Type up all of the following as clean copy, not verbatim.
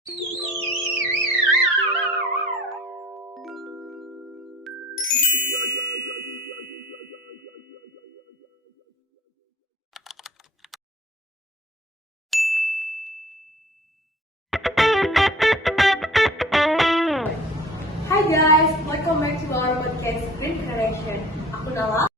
Hai guys, welcome back to our podcast Green Generation. Aku Nala.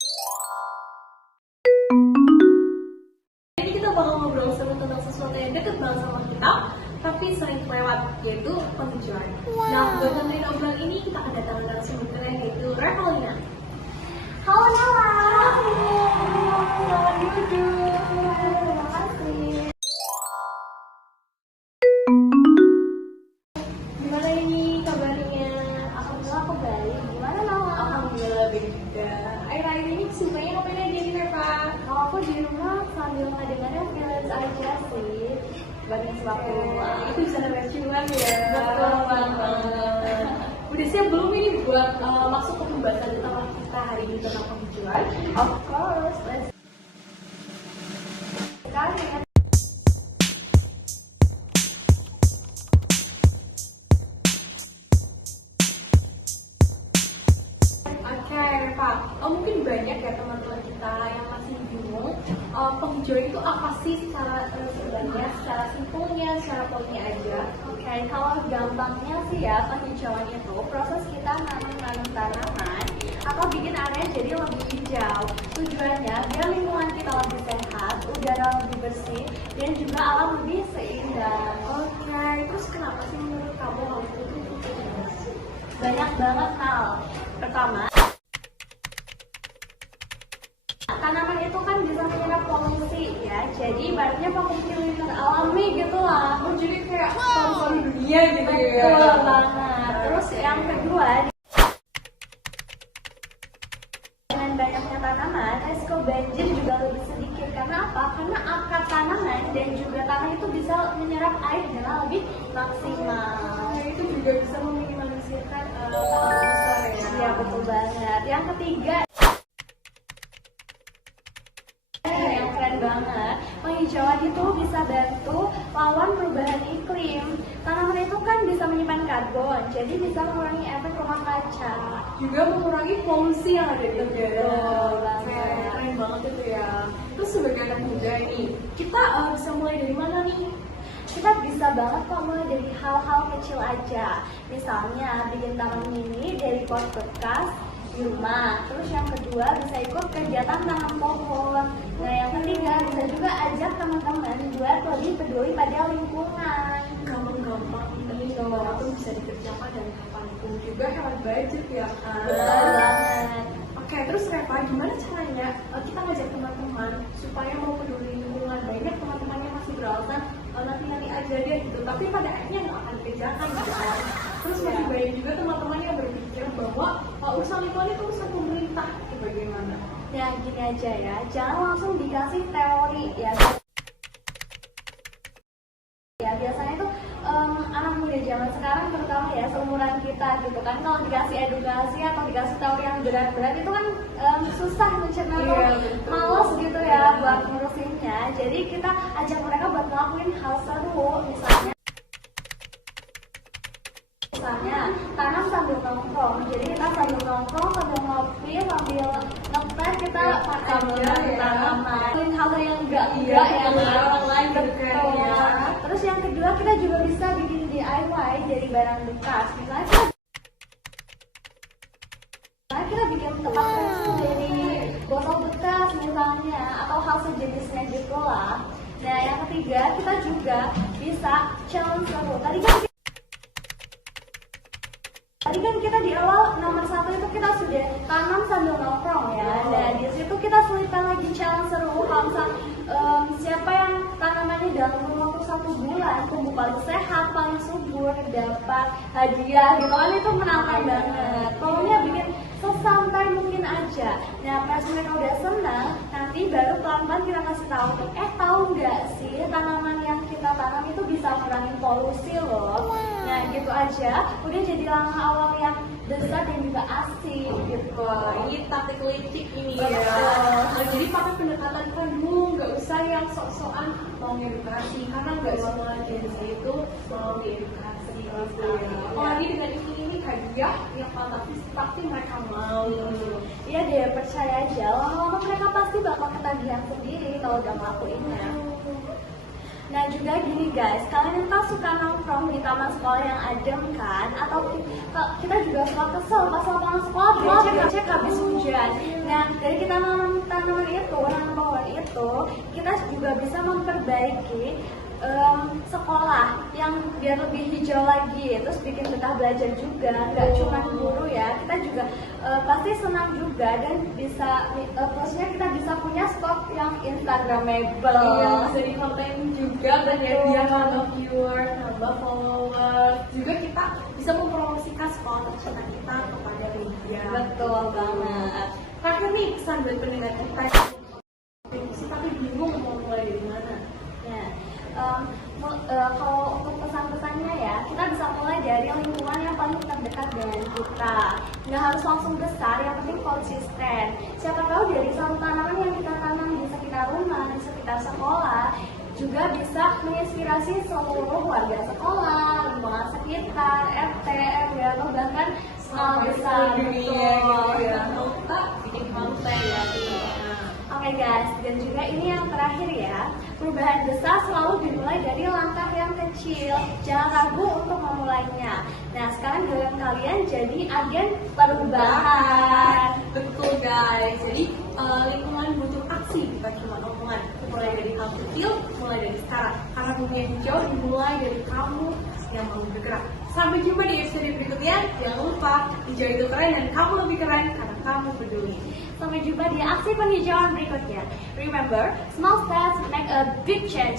Ini kita bakal ngobrol seru tentang sesuatu yang deket banget sama kita, tapi sering kelewat, yaitu penghijauan. Nah, buat nemenin obrolan ini kita kedatangan narasumber keren yaitu Revalina. Halo Nala. Selamat duduk. Terima kasih. Gimana ini kabarnya? Alhamdulillah aku baik. Gimana Nala? Alhamdulillah baik juga. Akhir-akhir ini sukanya ngapain aja nih Reva? Kalau aku di rumah sambil kadang-kadang freelance aja sih. Banyak waktu luang. Itu bisa nambah cuan ya. Betul banget. Udah siap belum ini buat masuk ke pembahasan utama kita hari ini tentang penghijauan? Of course. Sekarang ya. Oke, Reva. Mungkin banyak ya teman-teman kita yang masih bingung penghijauan itu apa sih secara sebenarnya, secara simpelnya, secara poinnya aja. Oke, kalau gampangnya sih ya, penghijauan itu proses kita nanam tanaman atau bikin area jadi lebih hijau. Tujuannya biar lingkungan kita lebih sehat, udara lebih bersih, dan juga alam lebih seimbang. Oke, terus kenapa sih menurut kamu hal itu penting? Banyak banget hal. Pertama, tanaman itu kan bisa menyerap polusi ya, jadi ibaratnya vakum filter alami gitu lah. Oh, jadi kayak paru-paru dunia gitu ya. Betul banget. Terus yang kedua, dengan banyaknya tanaman, resiko banjir juga lebih sedikit. Karena apa? Karena akar tanaman dan juga tanah itu bisa menyerap air dengan lebih maksimal. Nah, itu juga bisa meminimalisirkan tanah besar ya. Iya betul banget. Yang ketiga, yang keren banget, penghijauan itu bisa bantu lawan perubahan iklim. Tanaman itu kan bisa menyimpan karbon, jadi bisa mengurangi efek rumah kaca. Juga mengurangi polusi yang ada di udara. Betul banget. Keren banget itu ya. Terus sebagai anak muda ini, kita bisa mulai dari mana nih? Kita bisa banget kok mulai dari hal-hal kecil aja. Misalnya bikin taman mini dari pot bekas di rumah. Terus yang kedua bisa ikut kegiatan tanam pohon. Nah yang ketiga bisa juga ajak teman-teman buat lebih peduli pada lingkungan. Gampang-gampang ini kalau itu bisa dikerjakan dan kapanpun, juga hemat budget ya kan. Betul banget. Oke, terus Reva, gimana caranya kita ngajak teman-teman supaya mau peduli lingkungan? Banyak teman-teman yang masih beralasan nanti aja deh gitu, tapi pada akhirnya nggak akan dikerjakan gitu kan. Terus masih banyak juga teman-teman yang berpikir bahwa urusan lingkungan itu urusan pemerintah, itu bagaimana? Ya gini aja ya, jangan langsung dikasih teori ya. Ya biasanya tuh anak muda zaman sekarang terutama ya seumuran kita gitu kan, kalau dikasih edukasi atau dikasih teori yang berat-berat itu kan susah mencerna atau males gitu ya buat ngurusinnya. Jadi kita ajak mereka buat ngelakuin hal seru, misalnya tanam sambil nongkrong. Jadi kita sambil nongkrong, sambil ngopi, sambil ngeteh kita makan tanaman. Hal yang enggak yang orang lain berkarya. Terus yang kedua kita juga bisa bikin DIY dari barang bekas. Misalnya kita bikin tempat pensil dari botol bekas misalnya, atau hal sejenisnya gitu lah. Nah yang ketiga kita juga bisa challenge seru. Tadi kan kita di awal nomor 1 itu kita sudah tanam sambil nongkrong ya. Nah di situ kita selipkan lagi challenge seru. Kalau siapa yang tanamannya dalam waktu 1 bulan tumbuh paling sehat, paling subur, dapat hadiah gitu kan, itu menantang banget. Pokoknya bikin sesantai mungkin aja. Nah pas mereka udah senang, nanti baru pelan-pelan kita kasih tahu. Tahu nggak sih tanaman yang kita tanam itu bisa mengurangi polusi loh. Nah gitu aja, udah jadi langkah awal yang besar dan juga asik gitu. Wah, ini taktik licik ini ya. Betul. Nah, jadi pakai pendekatan kan dulu, nggak usah yang sok-sokan mau edukasi, karena nggak semua Gen Z itu mau diedukasi gitu ya. Apalagi dengan ini hadiah yang fantastis pasti mereka mau. Iya deh, percaya aja, lama-lama mereka pasti bakal ketagihan sendiri kalau udah ngelakuinnya. Nah juga gini guys, kalian kan suka nongkrong di taman sekolah yang adem kan? Atau kita juga suka kesel pas lapangan sekolah becek habis hujan. Nah dari kita nanam tanaman itu, nanam pohon itu, kita juga bisa memperbaiki sekolah yang biar lebih hijau lagi, terus bikin betah belajar juga, nggak cuma guru ya, kita juga pasti senang juga dan bisa maksudnya kita bisa punya stok yang instagramable. Iya, bisa dikonten juga dan ya biar nambah viewers, nambah followers. Juga kita bisa mempromosikan sekolah tercinta kita kepada media. Betul banget. Terakhir nih kesan buat pendengar kita tapi bingung mau mulai dari mana. Kalau untuk pesan-pesannya ya, kita bisa mulai dari lingkungan yang paling terdekat dengan kita. Nggak harus langsung besar, yang penting konsisten. Siapa tahu dari satu tanaman yang kita tanam di sekitar rumah, di sekitar sekolah, juga bisa menginspirasi seluruh warga sekolah, lingkungan sekitar, RT, RW, atau bahkan skala besar. Dunia gitu ya. Mau kita bikin konten ya. Oke guys, dan juga ini yang terakhir ya, perubahan besar selalu dimulai dari langkah yang kecil. Jangan ragu untuk memulainya. Nah sekarang giliran kalian jadi agen perubahan. Betul guys, jadi lingkungan butuh aksi, bukan cuma omongan. Mulai dari hal kecil, mulai dari sekarang. Karena dunia hijau dimulai dari kamu yang mau bergerak. Sampai jumpa di episode berikutnya. Jangan lupa, hijau itu keren dan kamu lebih keren karena kamu peduli. Sampai jumpa di aksi penghijauan berikutnya. Remember, small steps make a big change.